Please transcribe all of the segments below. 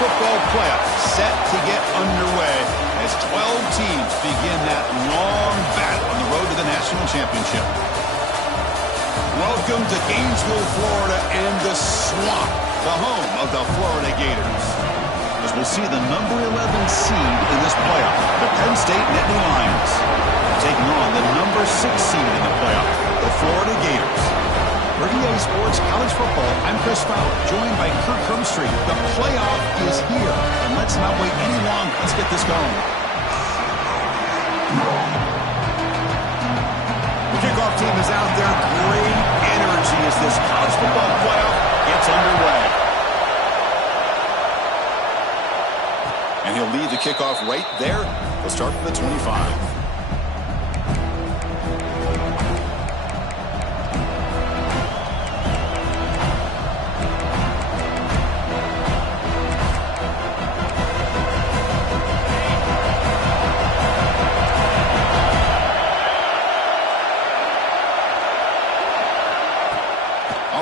football playoff set to get underway as 12 teams begin that long battle on the road to the national championship. Welcome to Gainesville, Florida, and the Swamp, the home of the Florida Gators. As we'll see the number 11 seed in this playoff, the Penn State Nittany Lions, taking on the number 6 seed in the playoff, the Florida Gators. For EA Sports College Football, I'm Chris Fowler, joined by Kirk Crumstreet. The playoff is here, and let's not wait any longer. Let's get this going. The kickoff team is out there. Great energy as this college football playoff gets underway. And he'll lead the kickoff right there. He'll start from the 25.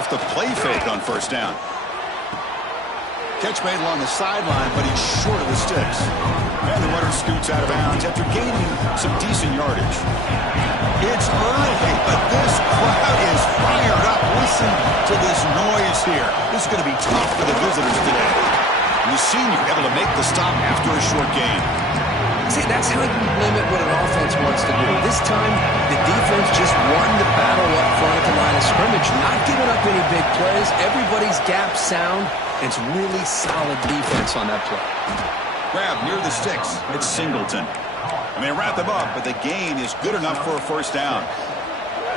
The play fake on first down. Catch made along the sideline, but he's short of the sticks. And the runner scoots out of bounds after gaining some decent yardage. It's early, but this crowd is fired up. Listen to this noise here. This is going to be tough for the visitors today. And the senior able to make the stop after a short gain. See, that's how you limit what an offense wants to do. This time, the defense just won the battle up front at the line of scrimmage, not giving up any big plays. Everybody's gap sound. It's really solid defense on that play. Grab near the sticks. It's Singleton. And they wrap them up, but the gain is good enough for a first down.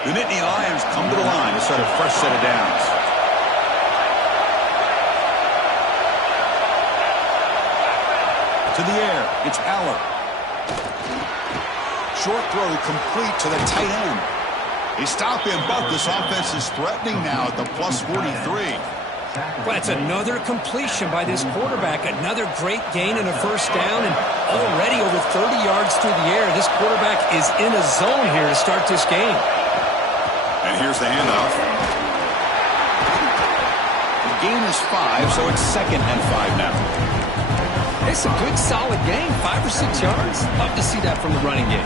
The Nittany Lions come to the line to start a fresh set of downs. To the air, it's Aller. Short throw complete to the tight end. They stop him, but this offense is threatening now at the plus 43. Well, that's another completion by this quarterback. Another great gain and a first down, and already over 30 yards through the air. This quarterback is in a zone here to start this game. And here's the handoff. The gain is 5, so it's 2nd and 5 now. It's a good, solid gain, 5 or 6 yards. Love to see that from the running game.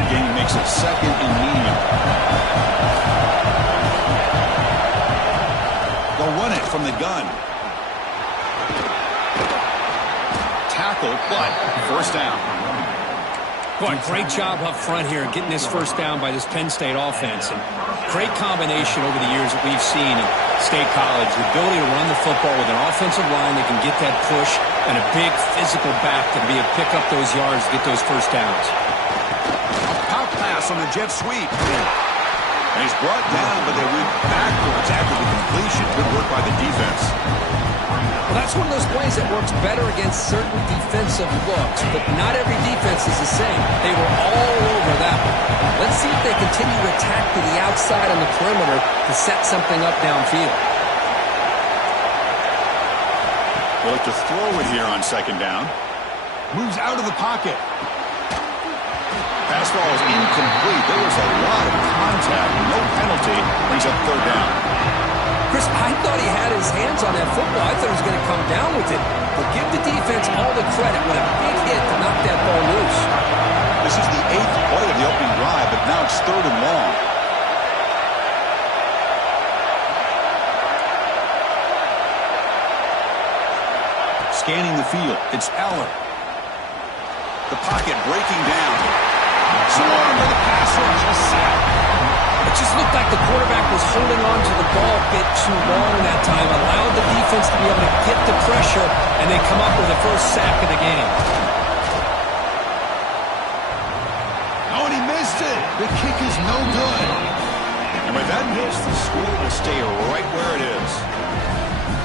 The gain makes it 2nd and medium. They'll run it from the gun. Tackle, but first down. Boy, great job up front here getting this first down by this Penn State offense. And great combination over the years that we've seen in State College. The ability to run the football with an offensive line that can get that push and a big physical back to be able to pick up those yards, get those first downs. A pop pass on the jet sweep. And he's brought down, but they went backwards after the completion. Good work by the defense. Well, that's one of those plays that works better against certain defensive looks, but not every defense is the same. They were all over that one. Let's see if they continue to attack to the outside on the perimeter to set something up downfield. They'll look to throw it here on second down. Moves out of the pocket. Pass ball is incomplete. There was a lot of contact. No penalty. Brings up third down. Chris, I thought he had his hands on that football. I thought he was going to come down with it. But give the defense all the credit. What a big hit to knock that ball loose. This is the 8th play of the opening drive, but now it's 3rd and long. Scanning the field, it's Aller. The pocket breaking down. Swarmed by the pass rush, a sack. It just looked like the quarterback was holding on to the ball a bit too long that time, allowed the defense to be able to get the pressure, and they come up with the first sack of the game. Oh, and he missed it. The kick is no good. And with that miss, the score will stay right where it is.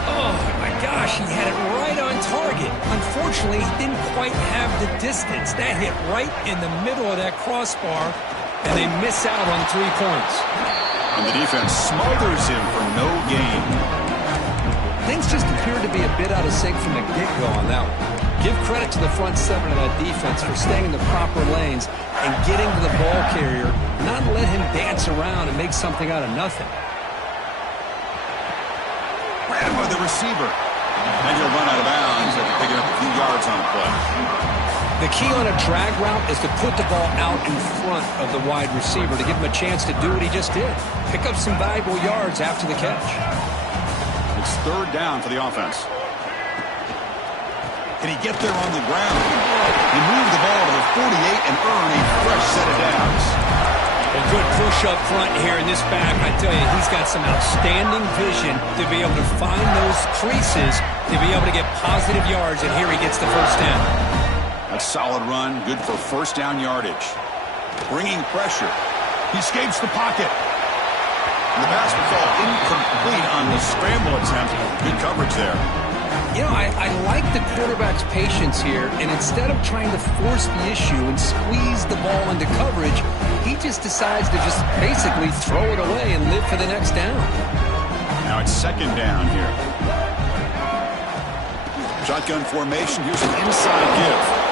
Oh, my gosh, he had it right on target. Unfortunately, he didn't quite have the distance. That hit right in the middle of that crossbar, and they miss out on 3 points. And the defense smothers him for no gain. Things just appeared to be a bit out of sync from the get-go on that one. Give credit to the front 7 of that defense for staying in the proper lanes and getting to the ball carrier, not let him dance around and make something out of nothing. Ran by the receiver. And he'll run out of bounds after picking up a few yards on the play. The key on a drag route is to put the ball out in front of the wide receiver to give him a chance to do what he just did. Pick up some valuable yards after the catch. It's third down for the offense. Can he get there on the ground? He moved the ball to the 48 and earned a fresh set of downs. A good push up front here in this back. I tell you, he's got some outstanding vision to be able to find those creases, to be able to get positive yards, and here he gets the first down. A solid run, good for first down yardage. Bringing pressure. He escapes the pocket. And the pass will fall incomplete on the scramble attempt. Good coverage there. You know, I like the quarterback's patience here, and instead of trying to force the issue and squeeze the ball into coverage, he just decides to just basically throw it away and live for the next down. Now it's second down here. Shotgun formation. Here's an inside give.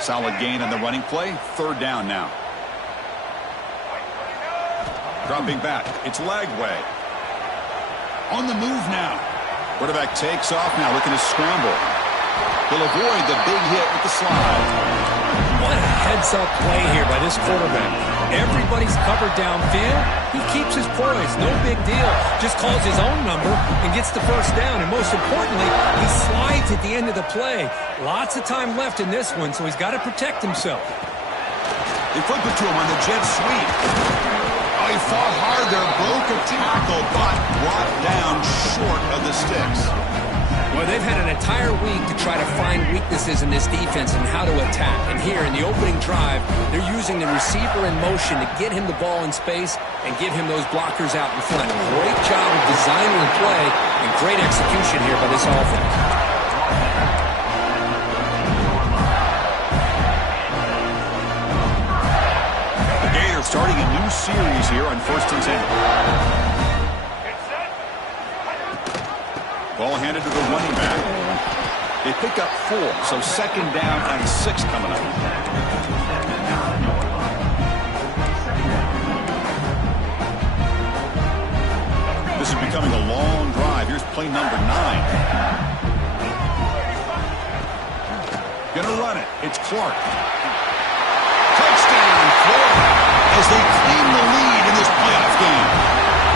Solid gain on the running play. Third down now. Dropping back. It's Lagway. On the move now. Quarterback takes off now, looking to scramble. He'll avoid the big hit with the slide. What a heads-up play here by this quarterback. Everybody's covered downfield. He keeps his poise. No big deal. Just calls his own number and gets the first down. And most importantly, he slides at the end of the play. Lots of time left in this one, so he's got to protect himself. They flip it to him on the jet sweep. Oh, he fought hard there, broke a tackle, but brought down short of the sticks. Well, they've had an entire week to try to find weaknesses in this defense and how to attack. And here in the opening drive, they're using the receiver in motion to get him the ball in space and give him those blockers out in front. Great job of designing the play and great execution here by this offense. The Gators starting a new series here on 1st and 10. Ball handed to the running back. They pick up 4, so second down and 6 coming up. This is becoming a long drive. Here's play number 9. Gonna run it. It's Clark. Touchdown, Florida, as they claim the lead in this playoff game.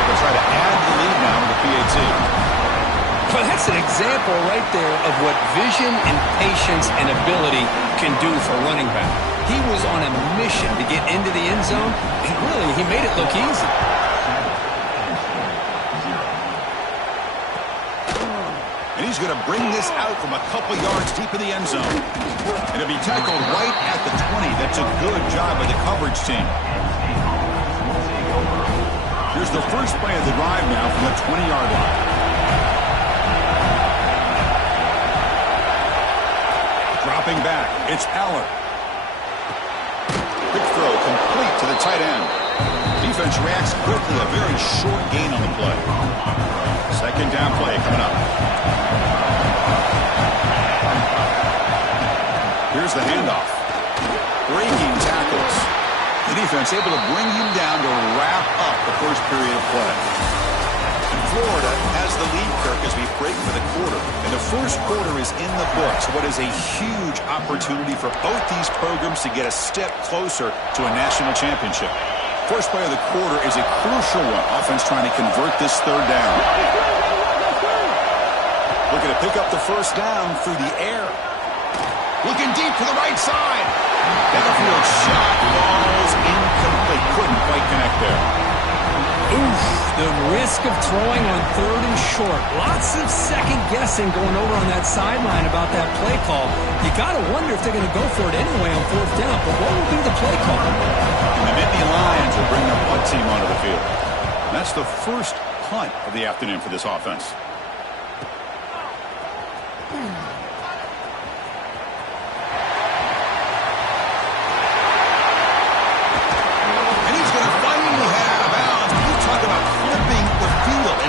They'll try to add the lead now to the PAT. Well, that's an example right there of what vision and patience and ability can do for running back. He was on a mission to get into the end zone, and really, he made it look easy. And he's going to bring this out from a couple yards deep in the end zone. And it'll be tackled right at the 20. That's a good job by the coverage team. Here's the first play of the drive now from the 20-yard line. Dropping back, it's Aller. Quick throw complete to the tight end. Defense reacts quickly, a very short gain on the play. Second down play coming up. Here's the handoff. Breaking tackles. The defense able to bring him down to wrap up the first period of play. Florida has the lead, Kirk, as we break for the quarter. And the first quarter is in the books. What is a huge opportunity for both these programs to get a step closer to a national championship. First play of the quarter is a crucial one. Offense trying to convert this third down. Looking to pick up the first down through the air. Looking deep to the right side. Battlefield shot falls incomplete. Couldn't quite connect there. Oof, the risk of throwing on third and short. Lots of second-guessing going over on that sideline about that play call. You got to wonder if they're going to go for it anyway on fourth down. But what will be the play call? And the Nittany Lions will bring their punt team onto the field. And that's the first punt of the afternoon for this offense.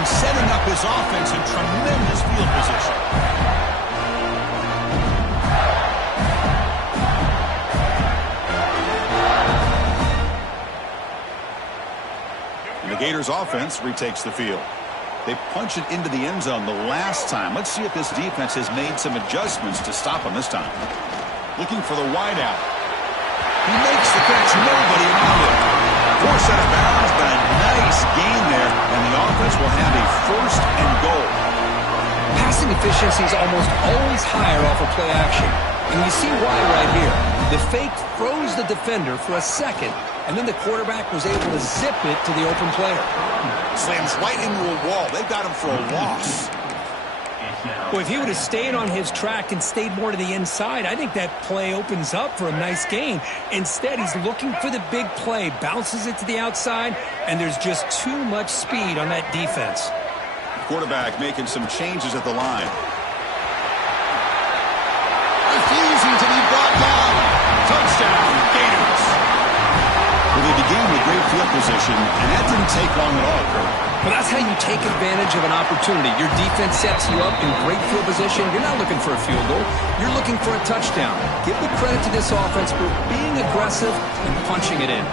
Setting up his offense in tremendous field field position. And the Gators offense retakes the field. They punch it into the end zone the last time. Let's see if this defense has made some adjustments to stop them this time. Looking for the wideout. He makes the catch. Nobody around him. Forced out of bounds, but a nice gain there, and the offense will have a first and goal. Passing efficiency is almost always higher off of play action. And you see why right here. The fake froze the defender for a second, and then the quarterback was able to zip it to the open player. Slams right into a wall. They've got him for a loss. Well, if he would have stayed on his track and stayed more to the inside, I think that play opens up for a nice gain. Instead, he's looking for the big play, bounces it to the outside, and there's just too much speed on that defense. Quarterback making some changes at the line. Refusing to be brought down. Touchdown, Gators. Well, they began with great field position, and that didn't take long at all, Kurt. Well, that's how you take advantage of an opportunity. Your defense sets you up in great field position. You're not looking for a field goal. You're looking for a touchdown. Give the credit to this offense for being aggressive and punching it in.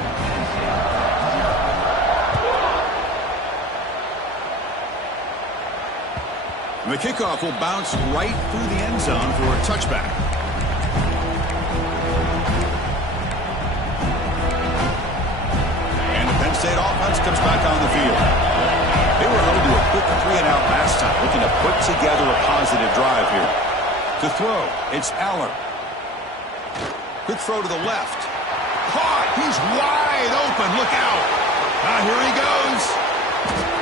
The kickoff will bounce right through the end zone for a touchback. And the Penn State offense comes back on the field. They were held to a quick 3-and-out last time, looking to put together a positive drive here. To throw, it's Aller. Quick throw to the left. Caught! He's wide open. Look out! Here he goes.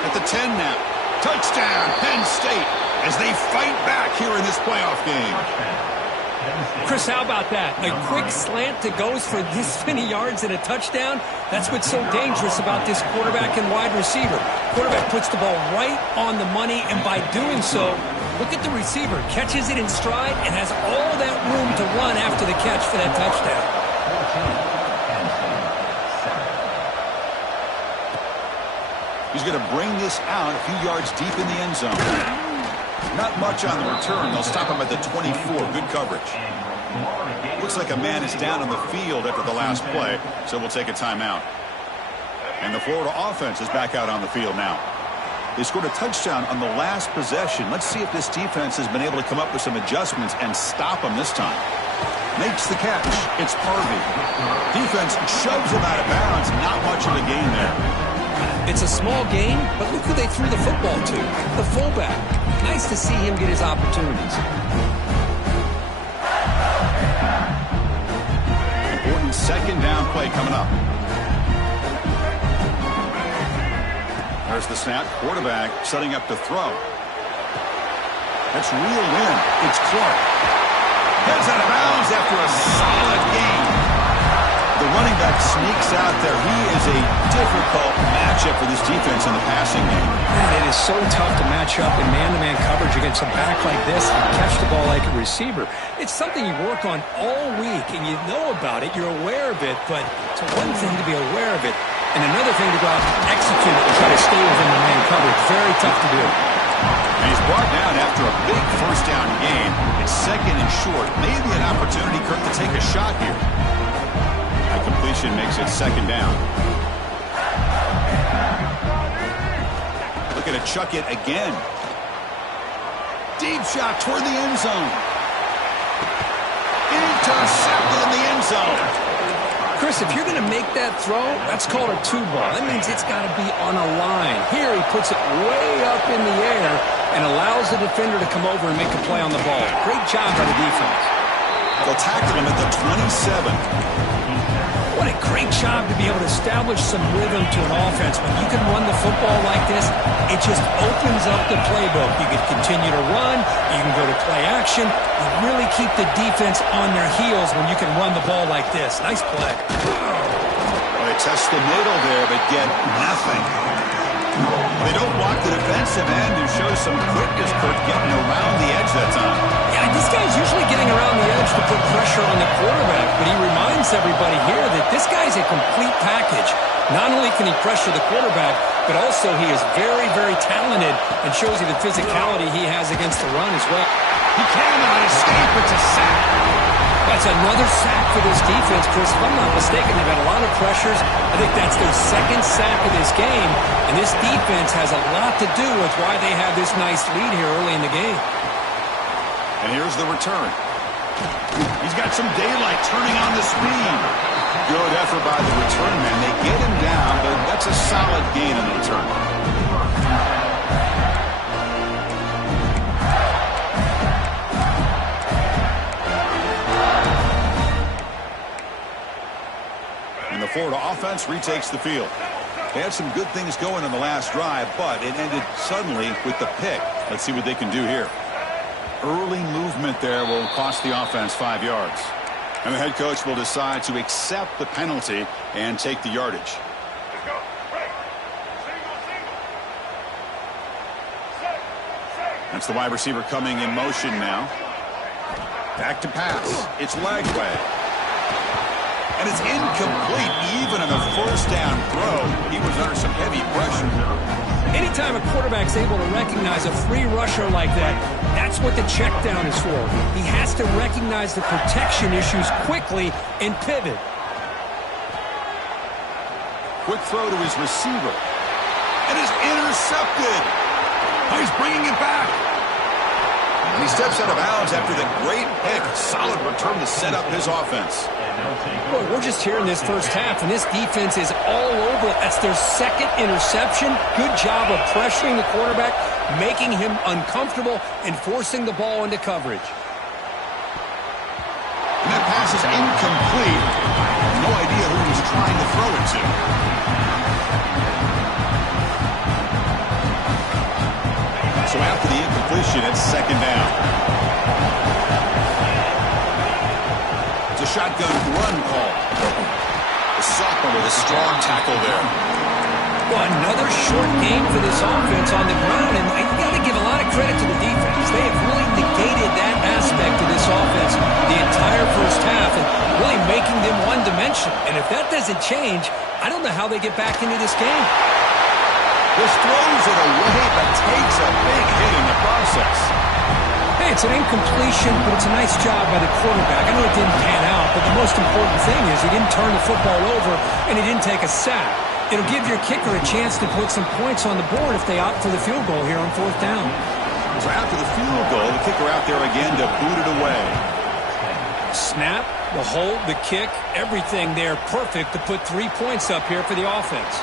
At the 10 now. Touchdown, Penn State, as they fight back here in this playoff game. Chris, how about that? A quick slant that goes for this many yards and a touchdown? That's what's so dangerous about this quarterback and wide receiver. Quarterback puts the ball right on the money, and by doing so, look at the receiver. Catches it in stride and has all that room to run after the catch for that touchdown. He's going to bring this out a few yards deep in the end zone. Not much on the return. They'll stop him at the 24. Good coverage. Looks like a man is down on the field after the last play, so we'll take a timeout. And the Florida offense is back out on the field now. They scored a touchdown on the last possession. Let's see if this defense has been able to come up with some adjustments and stop them this time. Makes the catch. It's Harvey. Defense shoves him out of bounds. Not much of a gain there. It's a small gain, but look who they threw the football to. The fullback. Nice to see him get his opportunities. Important second down play coming up. There's the snap. Quarterback setting up to throw. That's reeled in. It's Clark. Heads out of bounds after a solid gain. The running back sneaks out there. He is a difficult matchup for this defense in the passing game. Man, it is so tough to match up in man-to-man coverage against a back like this and catch the ball like a receiver. It's something you work on all week, and you know about it. You're aware of it, but it's one thing to be aware of it, and another thing to go out and execute it and try to stay within the man coverage. Very tough to do. And he's brought down after a big first down gain. It's second and short. Maybe an opportunity, Kirk, to take a shot here. That completion makes it second down. Looking to chuck it again. Deep shot toward the end zone. Intercepted in the end zone. Chris, if you're going to make that throw, that's called a two ball. That means it's got to be on a line. Here he puts it way up in the air and allows the defender to come over and make a play on the ball. Great job by the defense. They'll tackle him at the 27. What a great job to be able to establish some rhythm to an offense. When you can run the football like this, it just opens up the playbook. You can continue to run. You can go to play action. You really keep the defense on their heels when you can run the ball like this. Nice play. Well, they test the middle there, but get nothing. They don't block the defensive end and show some quickness, Kurt, getting around the edge that time. Yeah, this guy's usually getting around the edge to put pressure on the quarterback, but he reminds everybody here that this guy's a complete package. Not only can he pressure the quarterback, but also he is very, very talented and shows you the physicality he has against the run as well. He cannot escape. It's a sack. That's another sack for this defense, Chris. If I'm not mistaken, they've had a lot of pressures. I think that's their second sack of this game, and this defense has a lot to do with why they have this nice lead here early in the game. And here's the return. He's got some daylight turning on the speed. Good effort by the return man. They get him down, but that's a solid gain on the return. And the Florida offense retakes the field. They had some good things going in the last drive, but it ended suddenly with the pick. Let's see what they can do here. Early movement there will cost the offense 5 yards. And the head coach will decide to accept the penalty and take the yardage. That's the wide receiver coming in motion now. Back to pass. It's Lagway. And it's incomplete. Even on the first down throw, he was under some heavy pressure. Anytime a quarterback's able to recognize a free rusher like that, that's what the check down is for. He has to recognize the protection issues quickly and pivot. Quick throw to his receiver. And is intercepted. He's bringing it back. And he steps out of bounds after the great pick. Solid return to set up his offense. Boy, we're just here in this first half, and this defense is all over it. That's their second interception. Good job of pressuring the quarterback, making him uncomfortable, and forcing the ball into coverage. And that pass is incomplete. No idea who he was trying to throw it to. So after the incompletion, it's second down. It's a shotgun run call. The sophomore with a strong tackle there. Well, another short game for this offense on the ground, and you got to give a lot of credit to the defense. They have really negated that aspect of this offense the entire first half and really making them one-dimensional. And if that doesn't change, I don't know how they get back into this game. This throws it away, but takes a big hit in the process. Hey, it's an incompletion, but it's a nice job by the quarterback. I know it didn't pan out, but the most important thing is he didn't turn the football over and he didn't take a sack. It'll give your kicker a chance to put some points on the board if they opt for the field goal here on fourth down. So after the field goal, the kicker out there again to boot it away. Snap, the hold, the kick, everything there perfect to put 3 points up here for the offense.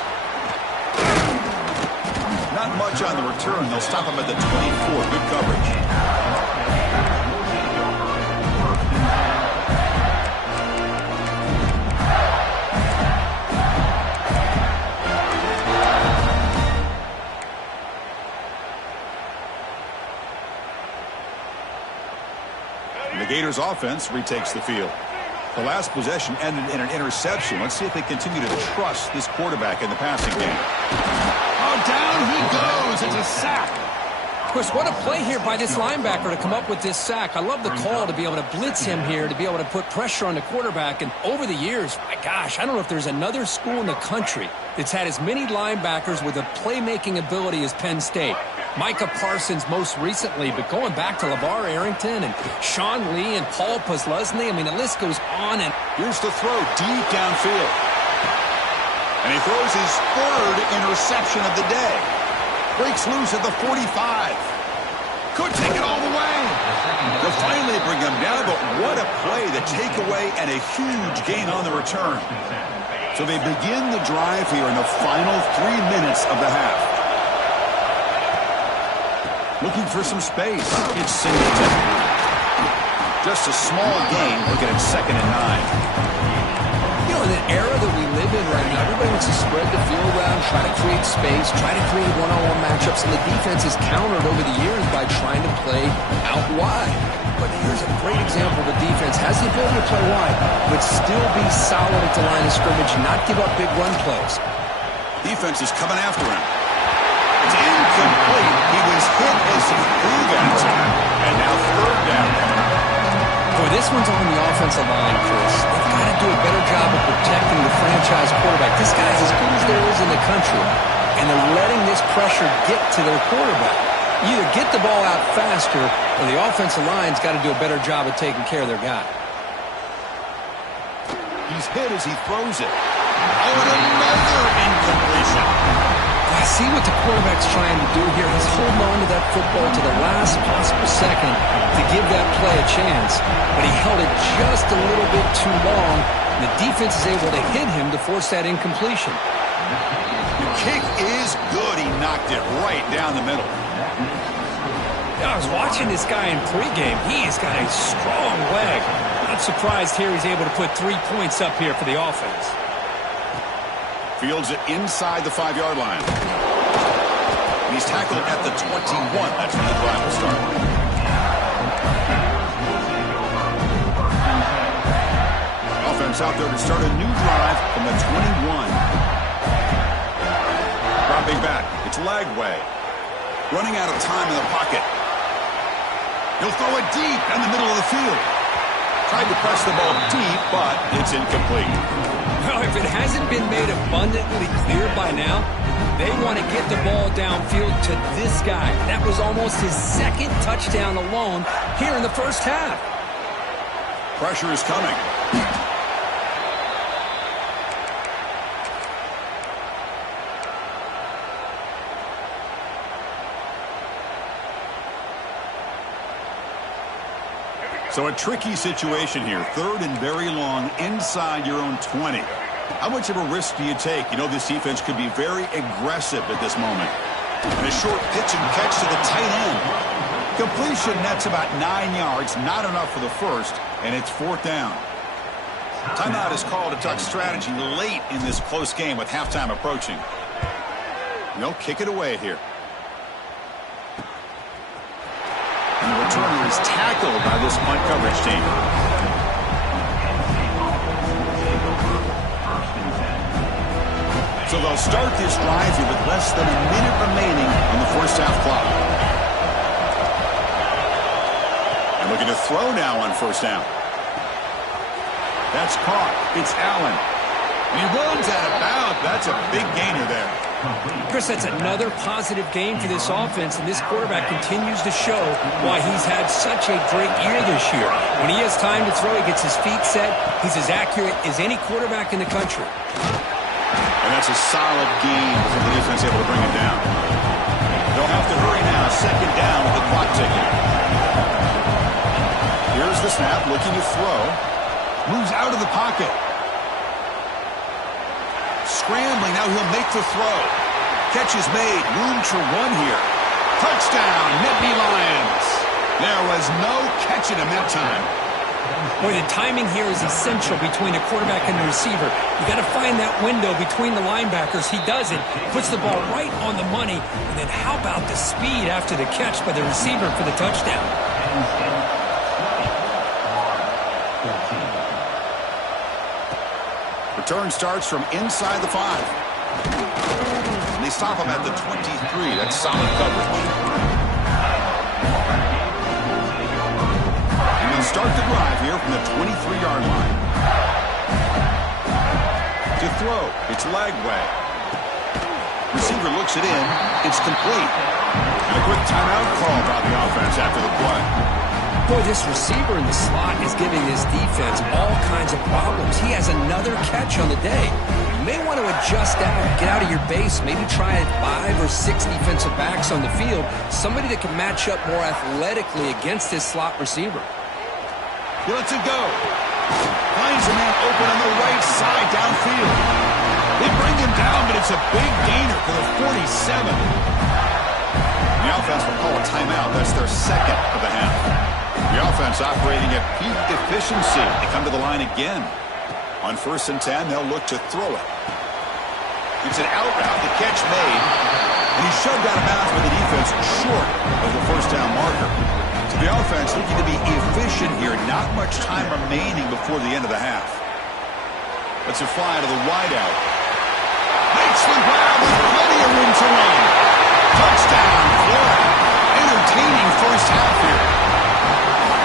Not much on the return. They'll stop him at the 24. Good coverage. The Gators offense retakes the field. The last possession ended in an interception. Let's see if they continue to trust this quarterback in the passing game. Oh, down he goes. It's a sack. Of course, what a play here by this linebacker to come up with this sack. I love the call to be able to blitz him here, to be able to put pressure on the quarterback. And over the years, my gosh, I don't know if there's another school in the country that's had as many linebackers with a playmaking ability as Penn State. Micah Parsons most recently, but going back to LeVar Arrington and Sean Lee and Paul Posluszny, I mean, the list goes on. And here's the throw deep downfield. And he throws his third interception of the day. Breaks loose at the 45. Could take it all the way. They'll finally bring him down, but what a play, the takeaway, and a huge gain on the return. So they begin the drive here in the final 3 minutes of the half. Looking for some space. It's Singleton. Just a small gain, looking at 2nd and 9. You know, in the era that we live in right now, everybody wants to spread the field around, try to create space, try to create one-on-one matchups, and the defense is countered over the years by trying to play out wide. But here's a great example. The defense has the ability to play wide, but still be solid at the line of scrimmage and not give up big run plays. Defense is coming after him. It's incomplete. He was hit as he threw that. And now third down. Boy, this one's on the offensive line, Chris. They've got to do a better job of protecting the franchise quarterback. This guy's as good as there is in the country. and they're letting this pressure get to their quarterback. Either get the ball out faster, or the offensive line's got to do a better job of taking care of their guy. He's hit as he throws it. Oh, and another incompletion. I see what the quarterback's trying to do here. He's holding on to that football to the last possible second to give that play a chance, but he held it just a little bit too long, and the defense is able to hit him to force that incompletion. The kick is good. He knocked it right down the middle. I was watching this guy in pregame. He's got a strong leg. Not surprised here he's able to put 3 points up here for the offense. Fields it inside the 5-yard line. He's tackled at the 21. That's when the drive will start. Offense out there to start a new drive from the 21. Dropping back. It's Lagway. Running out of time in the pocket. He'll throw it deep in the middle of the field. Tried to press the ball deep, but it's incomplete. Well, if it hasn't been made abundantly clear by now, they want to get the ball downfield to this guy. That was almost his second touchdown alone here in the first half. Pressure is coming. So a tricky situation here. 3rd and very long inside your own 20. How much of a risk do you take? You know this defense could be very aggressive at this moment. And a short pitch and catch to the tight end. Completion, that's about 9 yards. Not enough for the first, and it's 4th down. Timeout is called to talk strategy late in this close game with halftime approaching. They'll kick it away here. And the returner is tackled by this punt coverage team. So they'll start this drive here with less than a minute remaining on the first half clock. And looking to throw now on first down. That's caught. It's Allen. And he runs out of bounds. That's a big gainer there. Chris, that's another positive game for this offense, and this quarterback continues to show why he's had such a great year this year. When he has time to throw, he gets his feet set. He's as accurate as any quarterback in the country. And that's a solid game for the defense able to bring it down. They'll have to hurry now. 2nd down with the clock ticking. Here's the snap, looking to throw. Moves out of the pocket. Scrambling, now he'll make the throw. Catch is made, room to run here. Touchdown, Nittany Lions. There was no catching him that time. Boy, the timing here is essential between a quarterback and the receiver. You got to find that window between the linebackers. He does it, puts the ball right on the money, and then how about the speed after the catch by the receiver for the touchdown? Return starts from inside the 5. And they stop him at the 23. That's solid coverage. And they'll start the drive here from the 23-yard line. To throw, it's Lagway. Receiver looks it in. It's complete. And a quick timeout call by the offense after the play. Boy, this receiver in the slot is giving this defense all kinds of problems. He has another catch on the day. You may want to adjust out, get out of your base, maybe try 5 or 6 defensive backs on the field, somebody that can match up more athletically against this slot receiver. He lets it go. Finds a man open on the right side downfield. They bring him down, but it's a big gainer for the 47. The offense will call a timeout. That's their 2nd of the half. The offense operating at peak efficiency. They come to the line again. On 1st and 10, they'll look to throw it. It's an out route. The catch made. And he's shoved out of bounds by the defense short of the first down marker. So the offense looking to be efficient here. Not much time remaining before the end of the half. Let's it fly to the wideout. Makes the grab with plenty of room to run. Touchdown, Florida. Entertaining first half here.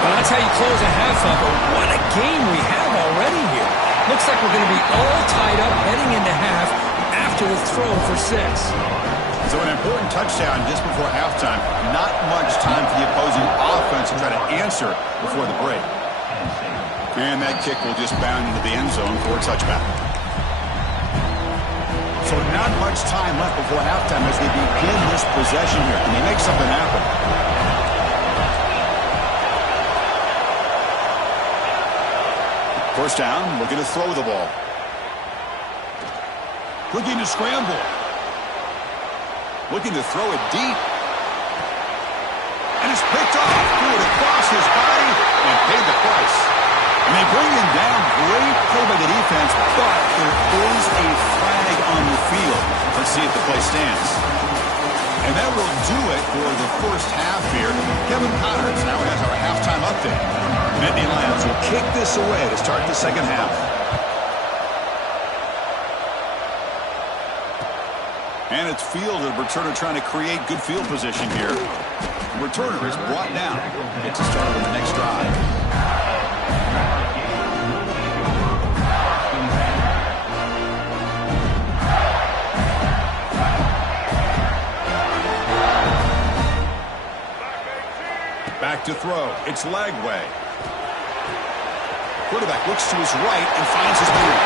Well, that's how you close a half up. What a game we have already here. Looks like we're going to be all tied up heading into half. after the throw for 6. So an important touchdown just before halftime. Not much time for the opposing offense to try to answer before the break. And that kick will just bound into the end zone for a touchback. So not much time left before halftime as they begin this possession here. Can they make something happen? First down, looking to throw the ball. Looking to scramble. Looking to throw it deep. And it's picked off. Threw it across his body and paid the price. And they bring him down. Great play by the defense, but there is a flag on the field. Let's see if the play stands. And that will do it for the first half here. Kevin Connors now has our halftime update. Nittany Lions will kick this away to start the second half. And it's field, the returner trying to create good field position here. The returner is brought down. Gets us started on the next drive. Back to throw. It's Lagway. Quarterback looks to his right and finds his man.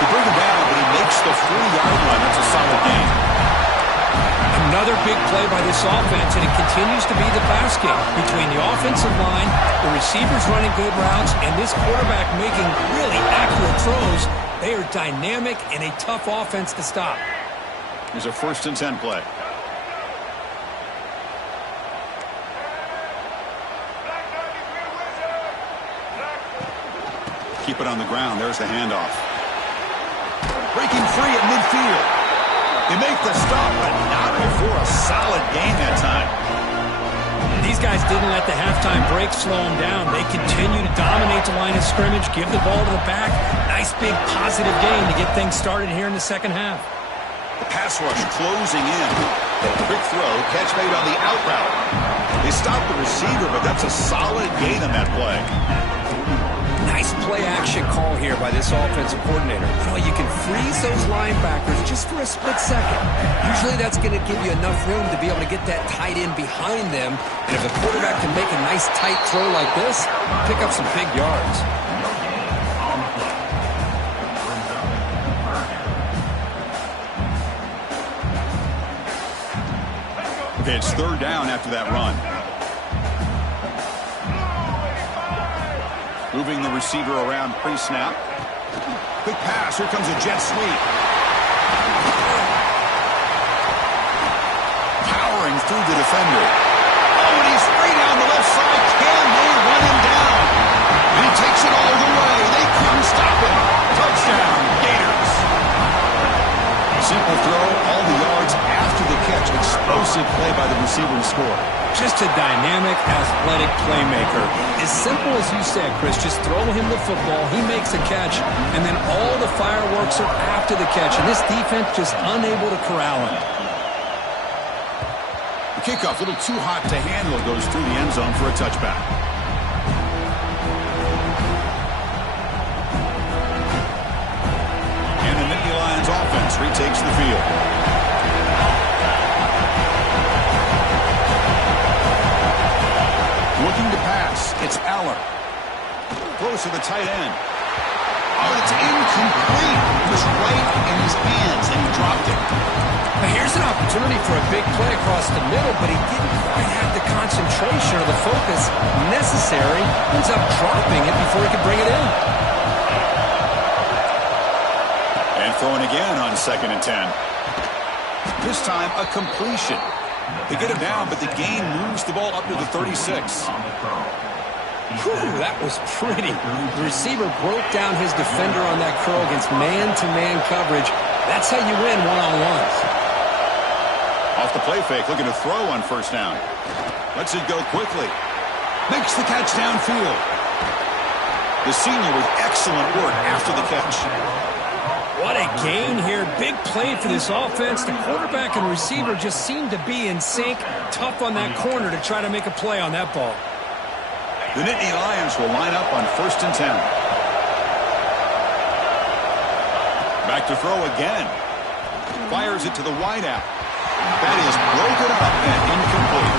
They bring him down, but he makes the 40-yard line. That's a solid gain. Another big play by this offense, and it continues to be the pass game between the offensive line, the receivers running good routes, and this quarterback making really accurate throws. They are dynamic and a tough offense to stop. Here's a 1st and 10 play. Keep it on the ground. There's the handoff. Breaking free at midfield. They make the stop, but not before a solid gain that time. These guys didn't let the halftime break slow them down. They continue to dominate the line of scrimmage, give the ball to the back. Nice big positive gain to get things started here in the second half. The pass rush closing in. Quick throw, catch made on the out route. They stop the receiver, but that's a solid gain on that play. Nice play-action call here by this offensive coordinator. You know, you can freeze those linebackers just for a split second. Usually that's going to give you enough room to be able to get that tight end behind them. And if the quarterback can make a nice tight throw like this, pick up some big yards. Okay, it's 3rd down after that run. Moving the receiver around pre-snap. Quick pass. Here comes a jet sweep. Powering through the defender. Oh, and he's free down the left side. Can they run him down? And he takes it all the way. They couldn't stop him. Touchdown, Gators. Simple throw, all the yards after the catch. Explosive play by the receiver to score. Just a dynamic, athletic playmaker. As simple as you said, Chris, just throw him the football, he makes a catch, and then all the fireworks are after the catch, and this defense just unable to corral him. The kickoff, a little too hot to handle, goes through the end zone for a touchback. And the Nittany Lions offense retakes the field. Looking to pass. It's Aller. Throws to the tight end. Oh, it's incomplete. It was right in his hands, and he dropped it. Now here's an opportunity for a big play across the middle, but he didn't quite have the concentration or the focus necessary. Ends up dropping it before he could bring it in. And throwing again on 2nd and 10. This time, a completion. They get him down, but the gain moves the ball up to the 36. Whew, that was pretty. The receiver broke down his defender on that curl against man-to-man coverage. That's how you win one-on-ones. Off the play fake, looking to throw on 1st down. Lets it go quickly. Makes the catch downfield. The senior with excellent work after the catch. What a gain here. Big play for this offense. The quarterback and receiver just seem to be in sync. Tough on that corner to try to make a play on that ball. The Nittany Lions will line up on 1st and 10. Back to throw again. Fires it to the wideout. That is broken up and incomplete.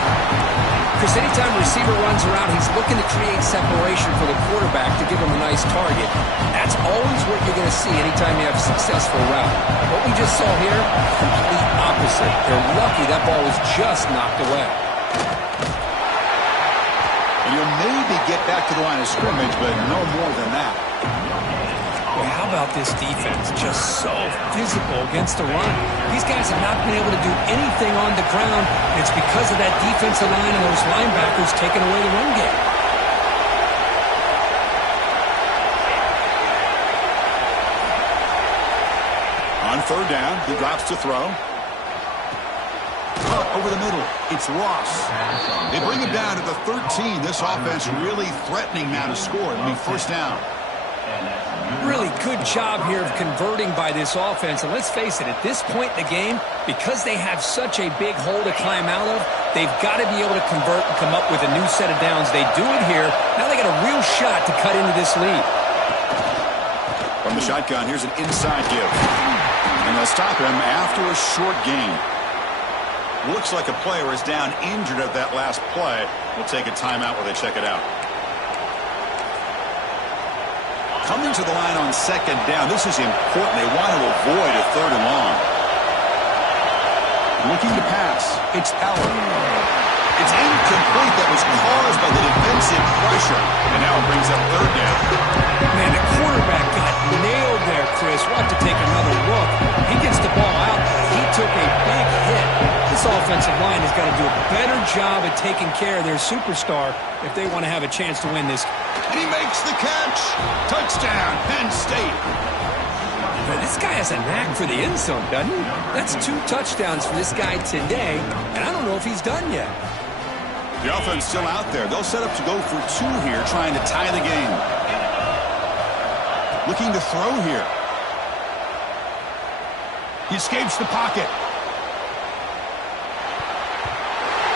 Chris, anytime a receiver runs around, he's looking to create separation for the quarterback to give him a nice target. That's always what you're going to see anytime you have a successful route. What we just saw here, complete opposite. They're lucky that ball was just knocked away. And you'll maybe get back to the line of scrimmage, but no more than that. Well, how about this defense? Just so physical against the run. These guys have not been able to do anything on the ground. And it's because of that defensive line and those linebackers taking away the run game. On third down, he drops to throw. Cut over the middle. It's Ross. They bring him down to the 13. This offense really threatening now to score. It'll be first down. Really good job here of converting by this offense. And let's face it, at this point in the game, because they have such a big hole to climb out of, they've got to be able to convert and come up with a new set of downs. They do it here. Now they got a real shot to cut into this lead. From the shotgun, here's an inside give. And they'll stop him after a short gain. Looks like a player is down injured at that last play. We'll take a timeout while they check it out. Coming to the line on second down. This is important. They want to avoid a third and long. Looking to pass. It's Allen. It's incomplete. That was caused by the defensive pressure. And now it brings up third down. Man, the quarterback got nailed there, Chris. We'll have to take another look. He gets the ball out, but he took a big hit. This offensive line has got to do a better job at taking care of their superstar if they want to have a chance to win this. And he makes the catch. Touchdown, Penn State. But this guy has a knack for the end zone, doesn't he? That's 2 touchdowns for this guy today, and I don't know if he's done yet. The offense still out there. They'll set up to go for 2 here, trying to tie the game. Looking to throw here. He escapes the pocket.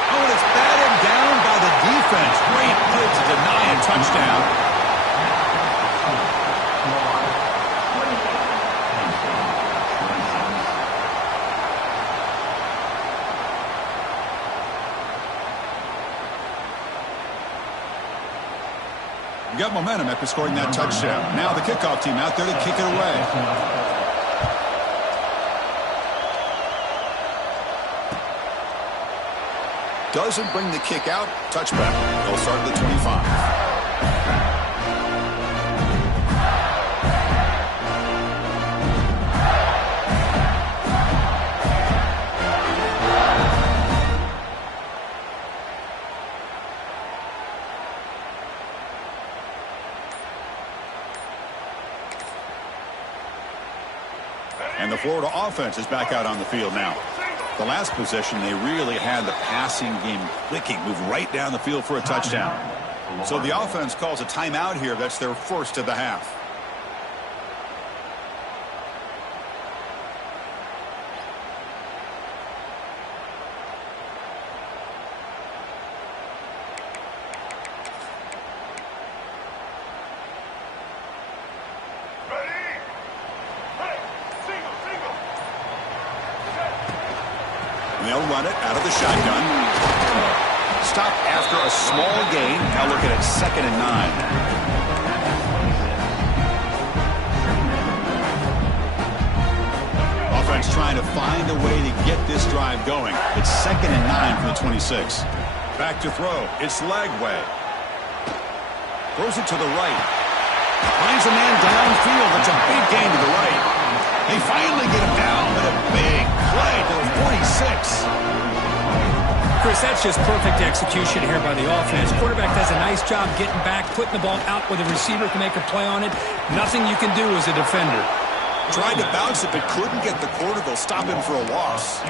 Oh, and it's batted down by the defense. Great play to deny a touchdown. Got momentum after scoring that touchdown. Now the kickoff team out there to kick it away. Doesn't bring the kick out. Touchback. They'll start at the 25. And the Florida offense is back out on the field now. The last possession, they really had the passing game clicking, moved right down the field for a touchdown. So the offense calls a timeout here. That's their first of the half. They'll run it out of the shotgun. Stop after a small gain. Now looking at 2nd and 9. Offense trying to find a way to get this drive going. It's 2nd and 9 from the 26. Back to throw. It's Lagway. Throws it to the right. Finds a man downfield. That's a big gain to the right. They finally get him down, but a big play to the 46. Chris, that's just perfect execution here by the offense. Quarterback does a nice job getting back, putting the ball out where the receiver can make a play on it. Nothing you can do as a defender. Tried to bounce it, but couldn't get the quarter. They'll stop him for a loss.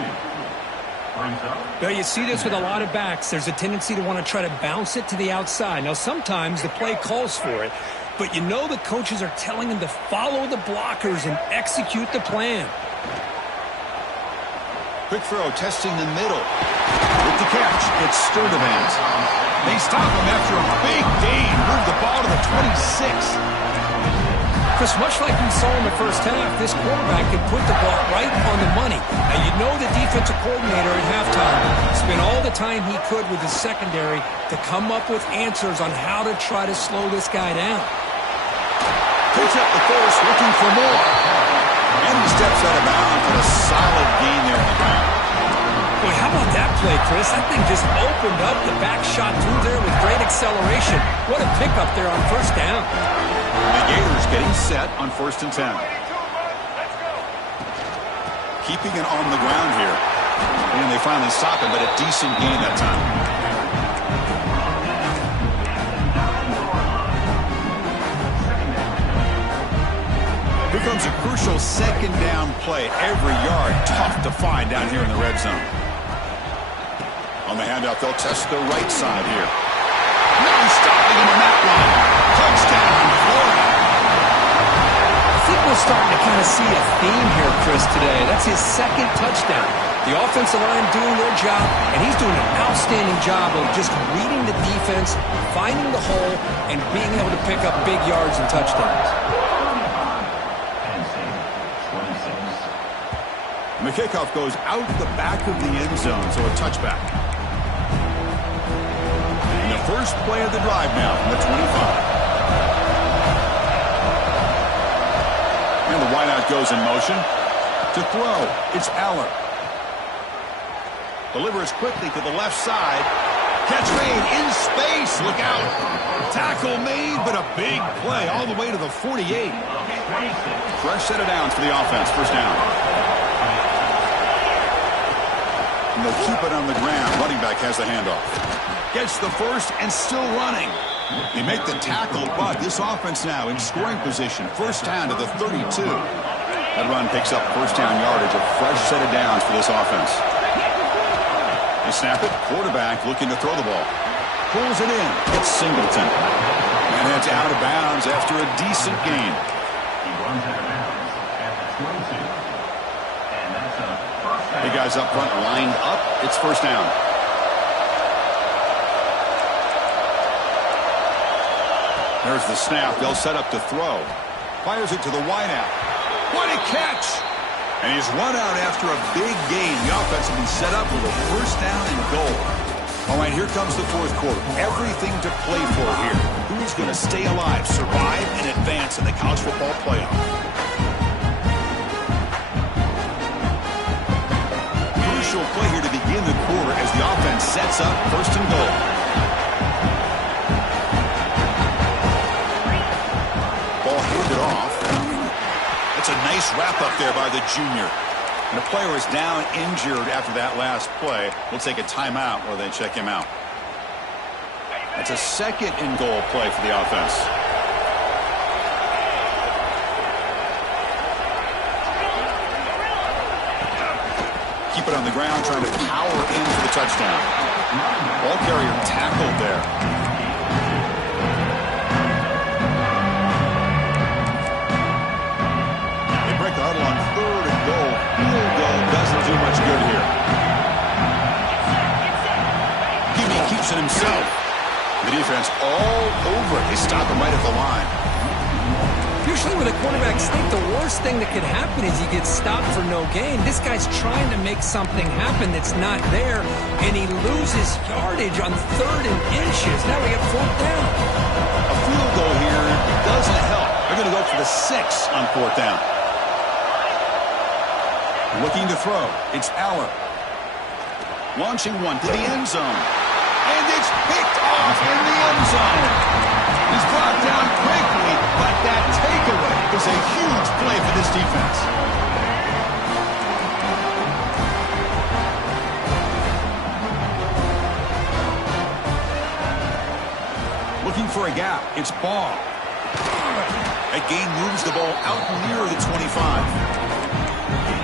Now, you see this with a lot of backs. There's a tendency to want to try to bounce it to the outside. Now, sometimes the play calls for it, but you know the coaches are telling them to follow the blockers and execute the plan. Quick throw, testing the middle. With the catch, it's Sturdivant. They stop him after a big gain. Move the ball to the 26. Chris, much like we saw in the first half, this quarterback can put the ball right on the money. Now, you know the defensive coordinator at halftime spent all the time he could with his secondary to come up with answers on how to try to slow this guy down. Picks up the force, looking for more. And he steps out of bounds for a solid gain there on the ground. Boy, how about that play, Chris? That thing just opened up. The back shot through there with great acceleration. What a pickup there on first down. The Gators getting set on 1st and 10. Keeping it on the ground here. And they finally stop him, but a decent gain that time. Here comes a crucial second down play. Every yard tough to find down here in the red zone. On the handoff, they'll test the right side here. No stopping him on that one. Touchdown, Florida. I think we're starting to kind of see a theme here, Chris, today. That's his second touchdown. The offensive line doing their job, and he's doing an outstanding job of just reading the defense, finding the hole, and being able to pick up big yards and touchdowns. And the kickoff goes out the back of the end zone, so a touchback. And the first play of the drive now from the 25. And the wideout goes in motion. To throw, it's Aller. Delivers quickly to the left side. Catch made in space. Look out. Tackle made, but a big play all the way to the 48. Fresh set of downs for the offense. First down. And they'll keep it on the ground. Running back has the handoff. Gets the first and still running. They make the tackle, but this offense now in scoring position. First down to the 32. That run picks up first down yardage. A fresh set of downs for this offense. They snap it. Quarterback looking to throw the ball. Pulls it in. It's Singleton. And heads out of bounds after a decent gain. The guys up front lined up. It's first down. There's the snap. They'll set up to throw. Fires it to the wideout. What a catch! And he's run out after a big gain. The offense has been set up with a first down and goal. All right, here comes the fourth quarter. Everything to play for here. Who's going to stay alive, survive, and advance in the college football playoff? Crucial play here to begin the quarter as the offense sets up first and goal. Ball handed off. That's a nice wrap-up there by the junior. And the player is down injured after that last play. We'll take a timeout while they check him out. That's a second and goal play for the offense. Keep it on the ground, trying to power in for the touchdown. Ball carrier tackled there. They break the huddle on third and goal. Field goal doesn't do much good here. Gimme keeps it himself. The defense all over it. They stop him right at the line. Usually with a quarterback sneak, the worst thing that could happen is he gets stopped for no gain. This guy's trying to make something happen that's not there, and he loses yardage on third and inches. Now we got fourth down. A field goal here doesn't help. They're going to go for the 6 on fourth down. Looking to throw. It's Aller. Launching one to the end zone. And it's picked off in the end zone. He's brought down quickly, but that takeaway is a huge play for this defense. Looking for a gap. It's Ball. That gain moves the ball out near the 25.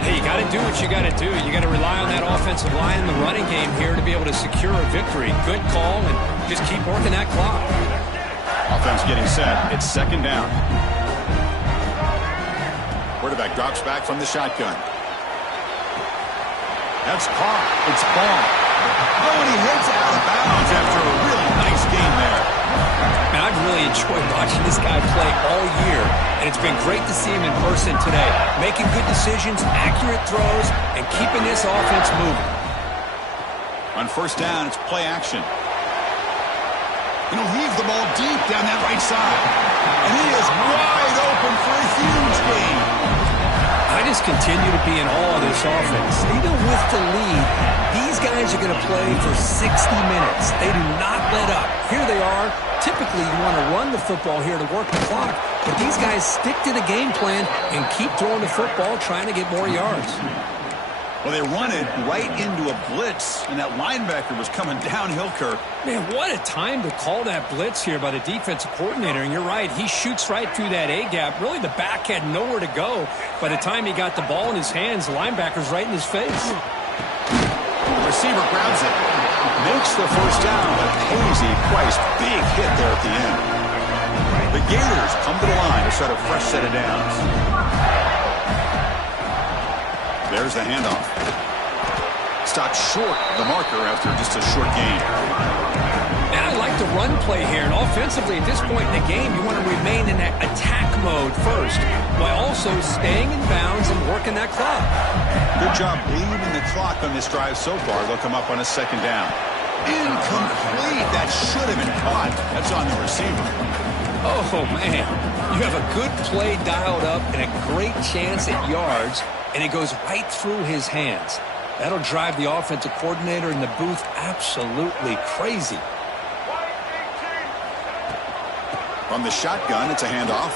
Hey, you got to do what you got to do. You got to rely on that offensive line in the running game here to be able to secure a victory. Good call, and just keep working that clock. Offense getting set. It's second down. Quarterback drops back from the shotgun. That's caught. It's Ball. Oh, and he heads out of bounds after a really nice game there. Man, I've really enjoyed watching this guy play all year. And it's been great to see him in person today, making good decisions, accurate throws, and keeping this offense moving. On first down, it's play action. And he'll heave the ball deep down that right side. And he is wide open for a huge gain. I just continue to be in awe of this offense. Even with the lead, these guys are going to play for 60 minutes. They do not let up. Here they are. Typically, you want to run the football here to work the clock, but these guys stick to the game plan and keep throwing the football, trying to get more yards. Well, they run it right into a blitz, and that linebacker was coming downhill, Kirk. Man, what a time to call that blitz here by the defensive coordinator. And you're right, he shoots right through that A-gap. Really, the back had nowhere to go. By the time he got the ball in his hands, the linebacker's right in his face. The receiver grabs it, makes the first down, but pays a price. Big hit there at the end. The Gators come to the line to start a fresh set of downs. There's the handoff. Stopped short the marker after just a short gain. And I like the run play here. And offensively, at this point in the game, you want to remain in that attack mode first, while also staying in bounds and working that clock. Good job bleeding the clock on this drive so far. They'll come up on a second down. Incomplete. That should have been caught. That's on the receiver. Oh, man. You have a good play dialed up and a great chance at yards, and it goes right through his hands. That'll drive the offensive coordinator in the booth absolutely crazy. From the shotgun, it's a handoff.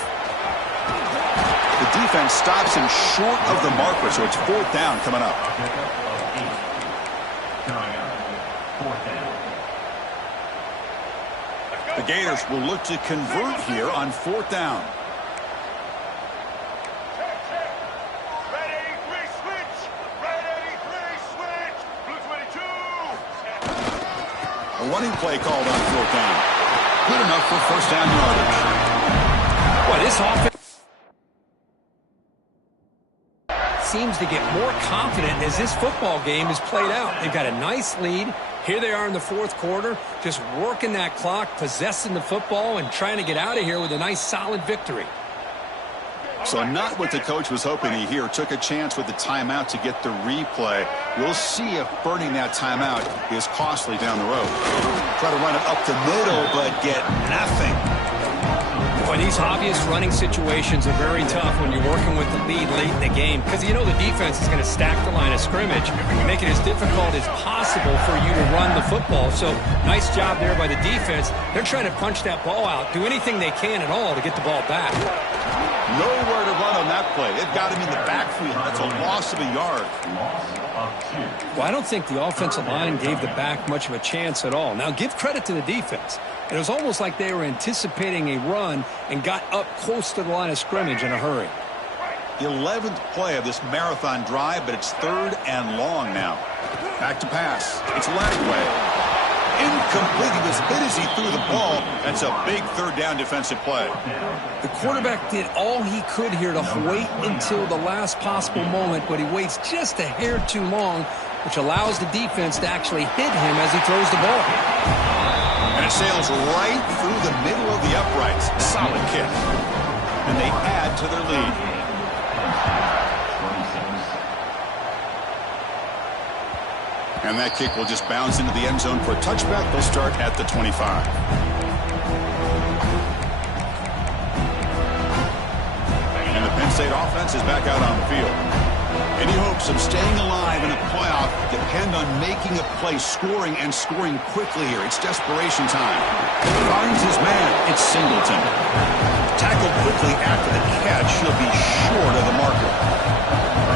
The defense stops him short of the marker, so it's fourth down coming up. The Gators will look to convert here on fourth down. A running play called on fourth down. Good enough for first down yardage. Boy, this offense seems to get more confident as this football game is played out. They've got a nice lead. Here they are in the fourth quarter, just working that clock, possessing the football, and trying to get out of here with a nice, solid victory. So not what the coach was hoping to hear. Took a chance with the timeout to get the replay. We'll see if burning that timeout is costly down the road. Try to run it up the middle, but get nothing. Boy, these obvious running situations are very tough when you're working with the lead late in the game, because you know the defense is going to stack the line of scrimmage and make it as difficult as possible for you to run the football. So nice job there by the defense. They're trying to punch that ball out, do anything they can at all to get the ball back. Nowhere to run on that play. They've got him in the backfield. That's a loss of a yard. Well, I don't think the offensive line gave the back much of a chance at all. Now, give credit to the defense. It was almost like they were anticipating a run and got up close to the line of scrimmage in a hurry. The 11th play of this marathon drive, but it's third and long now. Back to pass. It's Lagway. Incomplete. He was hit as he threw the ball. That's a big third down defensive play. The quarterback did all he could here to wait until the last possible moment, but he waits just a hair too long, which allows the defense to actually hit him as he throws the ball. And it sails right through the middle of the uprights. Solid kick. And they add to their lead. And that kick will just bounce into the end zone for a touchback. They'll start at the 25. And the Penn State offense is back out on the field. Any hopes of staying alive in a playoff depend on making a play, scoring, and scoring quickly here. It's desperation time. Finds his man. It's Singleton. Tackled quickly after the catch. He'll be short of the marker.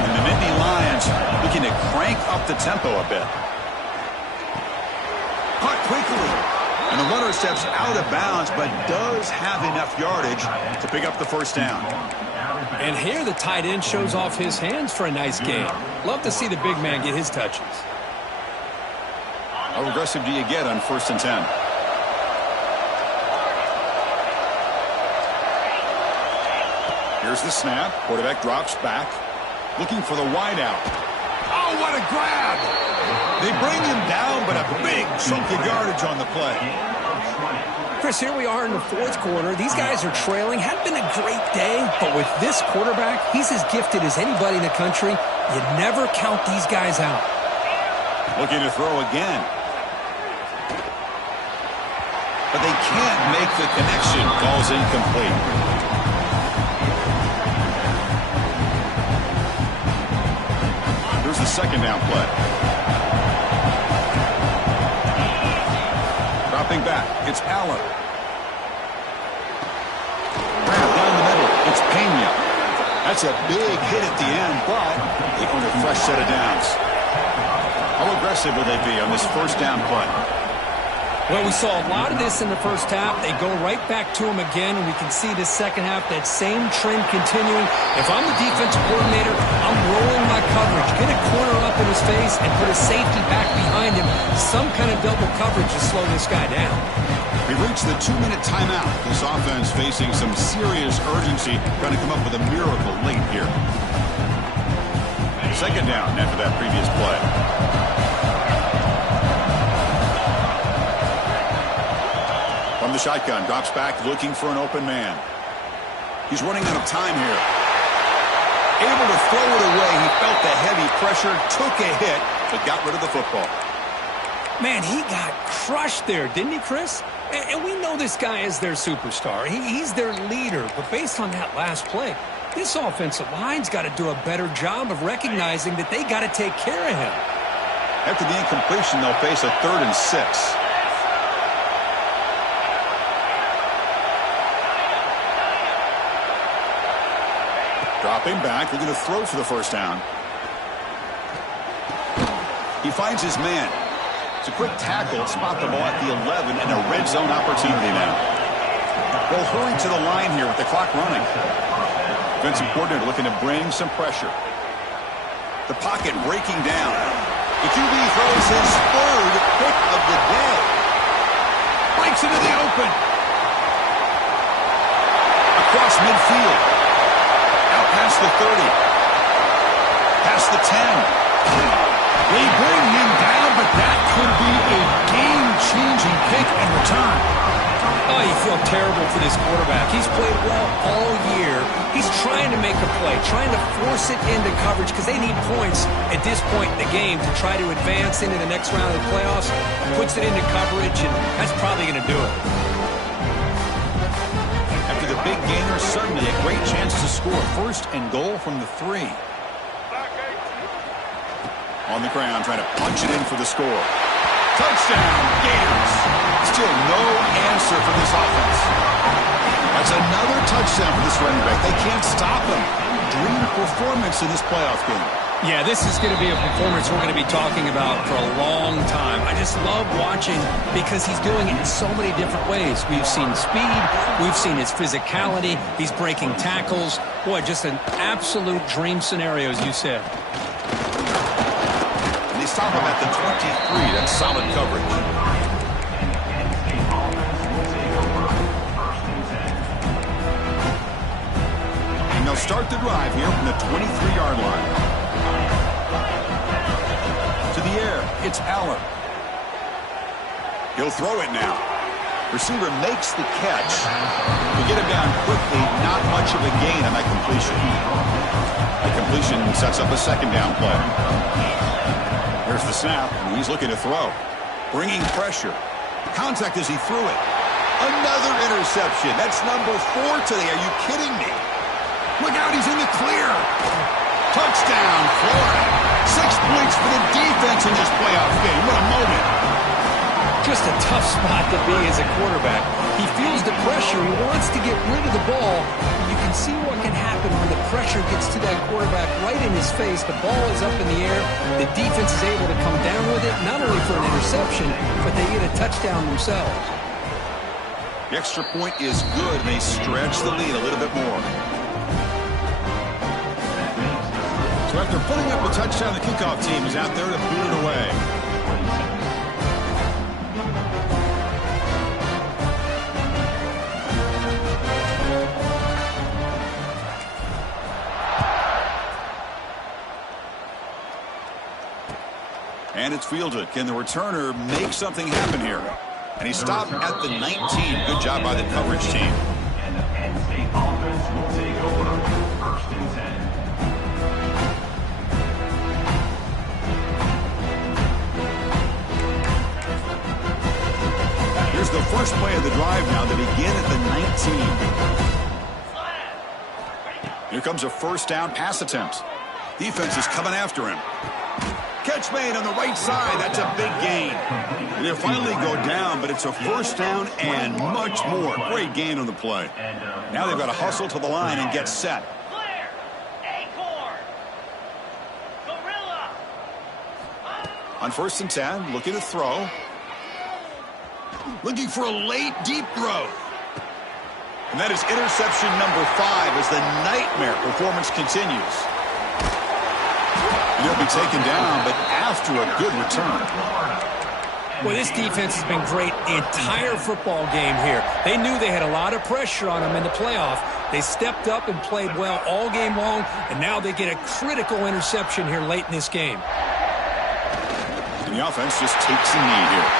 And the Nittany Lions looking to crank up the tempo a bit. Caught quickly. And the runner steps out of bounds, but does have enough yardage to pick up the first down. And here the tight end shows off his hands for a nice game. Love to see the big man get his touches. How aggressive do you get on 1st and 10? Here's the snap. Quarterback drops back. Looking for the wideout. Oh, what a grab! They bring him down, but a big chunk of yardage on the play. Chris, here we are in the fourth quarter. These guys are trailing. Hadn't been a great day, but with this quarterback, he's as gifted as anybody in the country. You never count these guys out. Looking to throw again. But they can't make the connection. Ball's incomplete. Here's the second down play. Dropping back, it's Allen. Grab down the middle, it's Pena. That's a big hit at the end, but they earn a fresh set of downs. How aggressive will they be on this first down play? Well, we saw a lot of this in the first half. They go right back to him again, and we can see the second half, that same trend continuing. If I'm the defensive coordinator, I'm rolling my coverage. Get a corner up in his face and put a safety back behind him. Some kind of double coverage to slow this guy down. We reached the 2-minute timeout. This offense facing some serious urgency, trying to come up with a miracle late here. Second down after that previous play. From the shotgun, drops back, looking for an open man. He's running out of time here. Able to throw it away. He felt the heavy pressure, took a hit, but got rid of the football. Man, he got crushed there, didn't he, Chris? And we know this guy is their superstar. He's their leader. But based on that last play, this offensive line's got to do a better job of recognizing that they got to take care of him. After the incompletion, they'll face a 3rd and 6. Dropping back, looking to throw for the first down. He finds his man. It's a quick tackle, spot the ball at the 11, and a red zone opportunity now. They'll hurry to the line here with the clock running. Defensive coordinator looking to bring some pressure. The pocket breaking down. The QB throws his 3rd pick of the day. Breaks into the open. Across midfield. Out past the 30. Past the 10. They bring him down, but that could be a game-changing pick and return. Oh, you feel terrible for this quarterback. He's played well all year. He's trying to make a play, trying to force it into coverage because they need points at this point in the game to try to advance into the next round of the playoffs. Puts it into coverage, and that's probably going to do it. After the big gainer, suddenly a great chance to score. 1st and goal from the 3. On the ground, trying to punch it in for the score. Touchdown, Gators. Still no answer for this offense. That's another touchdown for this running back. They can't stop him. Dream performance in this playoff game. Yeah, this is going to be a performance we're going to be talking about for a long time. I just love watching because he's doing it in so many different ways. We've seen speed. We've seen his physicality. He's breaking tackles. Boy, just an absolute dream scenario, as you said. They stop him at the 23. That's solid coverage. And they'll start the drive here from the 23-yard line. To the air, it's Allen. He'll throw it now. Receiver makes the catch. To get him down quickly, not much of a gain on that completion. That completion sets up a second down play. Here's the snap, and he's looking to throw. Bringing pressure. Contact as he threw it. Another interception. That's number 4 today. Are you kidding me? Look out, he's in the clear. Touchdown, Florida. 6 points for the defense in this playoff game. What a moment. Just a tough spot to be as a quarterback. He feels the pressure. He wants to get rid of the ball. You can see what can happen when the pressure gets to that quarterback right in his face. The ball is up in the air. The defense is able to come down with it, not only for an interception, but they get a touchdown themselves. The extra point is good, and they stretch the lead a little bit more. So after putting up a touchdown, the kickoff team is out there to boot it away. And it's fielded. Can the returner make something happen here? And he stopped at the 19. Good job by the coverage team. And the Penn State offense will take over 1st and 10. Here's the first play of the drive now. They begin at the 19. Here comes a first down pass attempt. Defense is coming after him. Catch made on the right side. That's a big gain. And they'll finally go down, but it's a first down and much more. Great gain on the play. Now they've got to hustle to the line and get set. On 1st and 10, looking to throw. Looking for a late, deep throw. And that is interception number 5 as the nightmare performance continues. He'll be taken down, but after a good return. Well, this defense has been great the entire football game here. They knew they had a lot of pressure on them in the playoff. They stepped up and played well all game long, and now they get a critical interception here late in this game. And the offense just takes a knee here.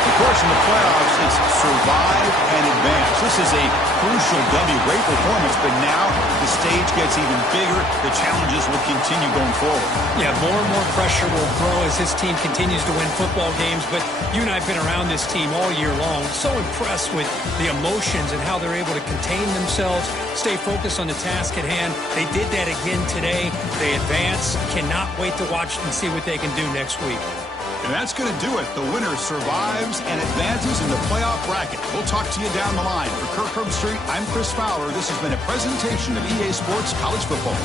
Of course, in the playoffs, it's survive and advance. This is a crucial W. Great performance, but now the stage gets even bigger. The challenges will continue going forward. Yeah, more and more pressure will grow as this team continues to win football games, but you and I have been around this team all year long. So impressed with the emotions and how they're able to contain themselves, stay focused on the task at hand. They did that again today. They advance. Cannot wait to watch and see what they can do next week. And that's going to do it. The winner survives and advances in the playoff bracket. We'll talk to you down the line. For Kirk Herbstreit, I'm Chris Fowler. This has been a presentation of EA Sports College Football.